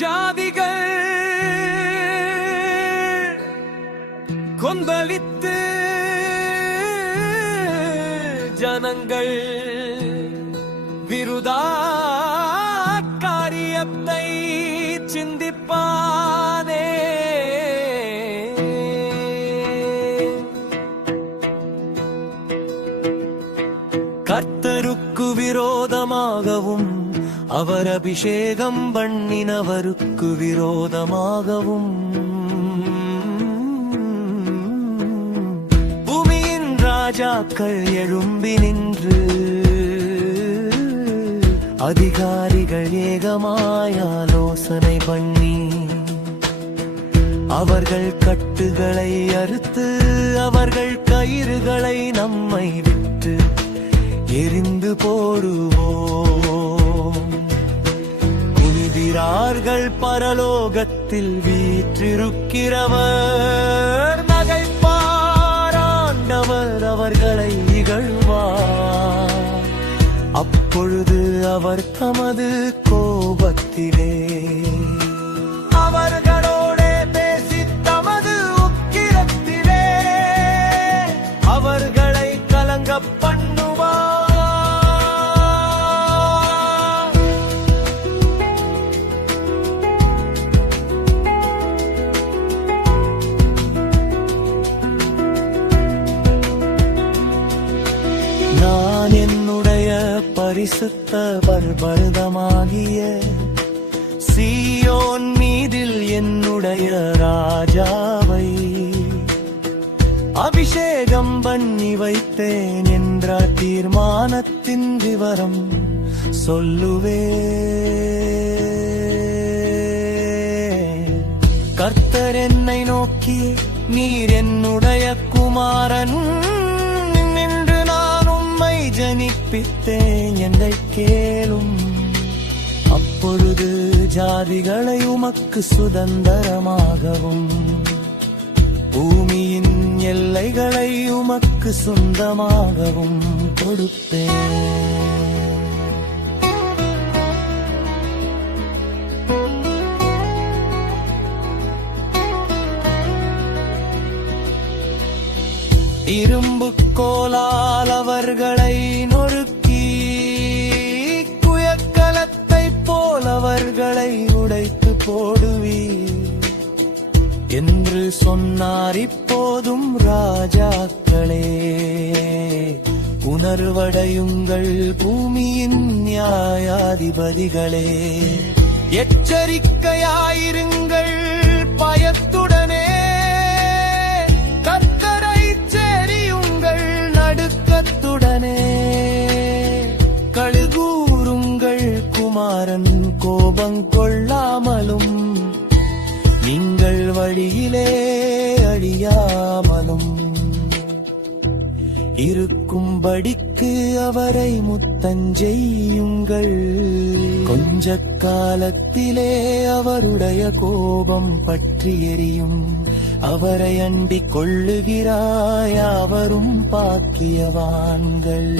ஜாதிகள் கொந்தளித்து ஜனங்கள் விருதா காரியத்தை சிந்திப்பானே. கர்த்தருக்கு விரோதமாகவும் அவர் அபிஷேகம் பண்ணினவருக்கு விரோதமாகவும் பூமியின் ராஜாக்கள் எழும்பி நின்று அதிகாரிகள் ஏகமாய் ஆலோசனை பண்ணி அவர்கள் கட்டுகளை அறுத்து அவர்கள் கயிறுகளை நம்மை விட்டு எரிந்து போடுவோம். குனிகிறார்கள் பரலோகத்தில் வீற்றிருக்கிறவர் நகைப்பாராண்டவர் அவர்களை இகழ்வார். அப்பொழுது அவர் தமது கோபத்திலே அவர்களோடே பேசி தமது உக்கிரத்திலே அவர்களை கலங்க பண்ணுவார். நான் என்னுடைய பரிசுத்த பர்வதமாகிய சீயோன் மீதில் என்னுடைய ராஜாவை அபிஷேகம் பண்ணி வைத்தேன் என்ற தீர்மானத்தின் விவரம் சொல்லுவே. கர்த்தர் என்னை நோக்கி நீர் என்னுடைய குமாரன் என்று நான் உம்மை ஜனிப்பித்தேன் என்னை கேளும். அப்பொழுது ஜாதிகளை உமக்கு சுதந்தரமாகவும் பூமியின் எல்லைகளை உமக்கு சொந்தமாகவும் கொடுப்பேன். இரும்பு கோலால் அவர்களை நொறுக்கி குயக்கலத்தை போல் அவர்களை உடைத்து போடுவீர் என்று சொன்னார். இப்போதும் ராஜாக்களே உணர்வடையுங்கள், பூமியின் நியாயாதிபதிகளே எச்சரிக்கையாயிருங்கள், பயத்துடனே கர்த்தரை செறியுங்கள், நடுக்கத்துடனே கழுகூருங்கள், குமாரன் கோபம் கொள்ளாமலும் நீங்கள் வழியிலே அழியாமலும் இருக்கும்படிக்கு அவரை முத்தஞ்செய்யுங்கள். கொஞ்ச காலத்திலே அவருடைய கோபம் பற்றி எரியும். அவரை அண்டிக் கொள்ளுகிறாய் அவரும் பாக்கியவான்கள்.